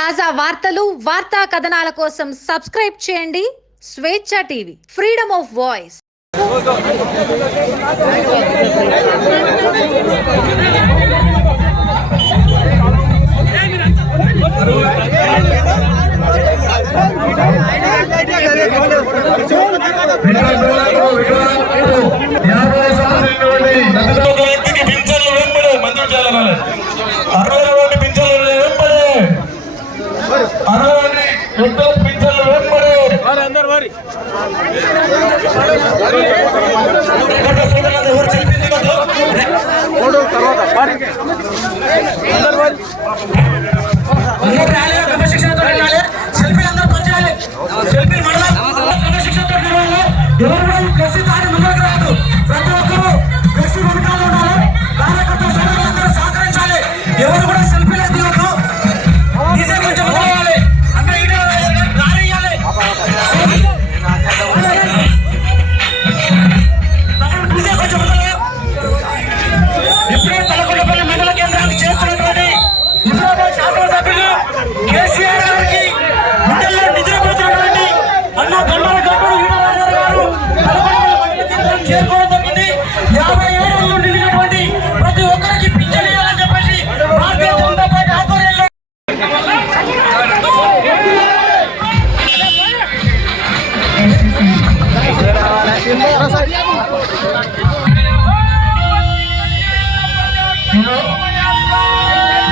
తాజా వార్తలు, వార్తా కథనాల కోసం సబ్స్క్రైబ్ చేయండి స్వేచ్ఛ టీవీ, ఫ్రీడమ్ ఆఫ్ వాయిస్.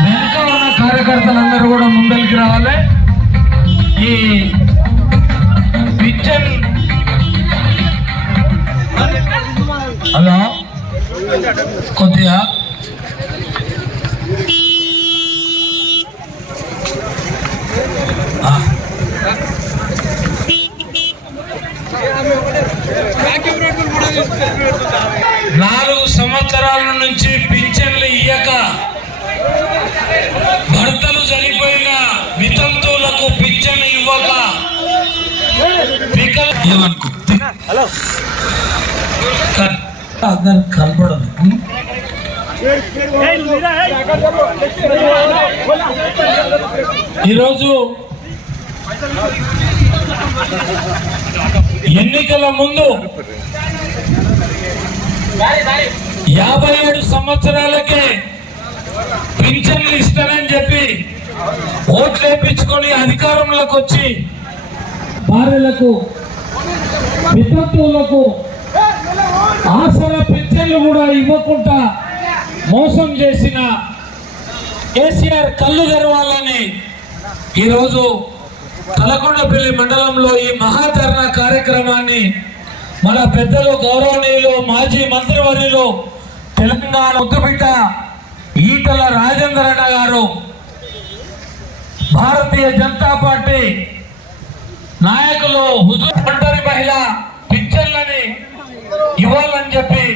వెనుక ఉన్న కార్యకర్తలందరూ కూడా ముందరికి రావాలి. ఈ పిచ్చన్ హలో కొద్దిగా నాలుగు సంవత్సరాల నుంచి పింఛన్లు ఇయ్యక భర్తలు చనిపోయిన వితంతువులకు పింఛన్ ఇవ్వక అందరు కనపడదు. ఈరోజు ఎన్నికల ముందు 57 సంవత్సరాలకే పింఛన్లు ఇస్తారని చెప్పి ఓట్లు వేయించుకొని అధికారంలోకి వచ్చి భార్యలకు వితంతువులకు ఆసరా పింఛన్లు కూడా ఇవ్వకుండా మోసం చేసిన కేసీఆర్ కళ్ళు తెరవాలని ఈరోజు తలకొండపల్లి మండలంలో ఈ మహాధరణ కార్యక్రమాన్ని మన పెద్దలు గౌరవనీయులు మాజీ మంత్రివర్యులు తెలంగాణ ముద్దుబిడ్డ ఈటల రాజేందర్ అన్న గారు భారతీయ జనతా పార్టీ నాయకులు ఒంటరి మహిళ పింఛన్లని ఇవ్వాలని చెప్పి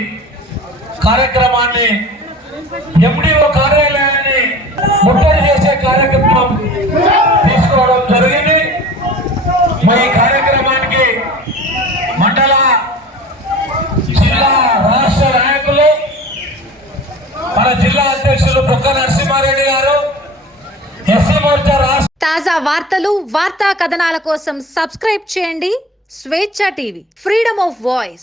కార్యక్రమాన్ని ఎండిఓ కార్యాలయాన్ని ముట్టడి చేసే కార్యక్రమం తీసుకోవడం జరిగింది. ఈ కార్యక్రమానికి మండల జిల్లా రాష్ట్ర నాయకులు మన జిల్లా అధ్యక్షులు బుక్క నరసింహారెడ్డి గారు, ఎస్సీ మోర్చా రాష్ట్ర. తాజా వార్తలు, వార్తా కథనాల కోసం సబ్స్క్రైబ్ చేయండి స్వేచ్ఛ టీవీ, ఫ్రీడమ్ ఆఫ్ వాయిస్.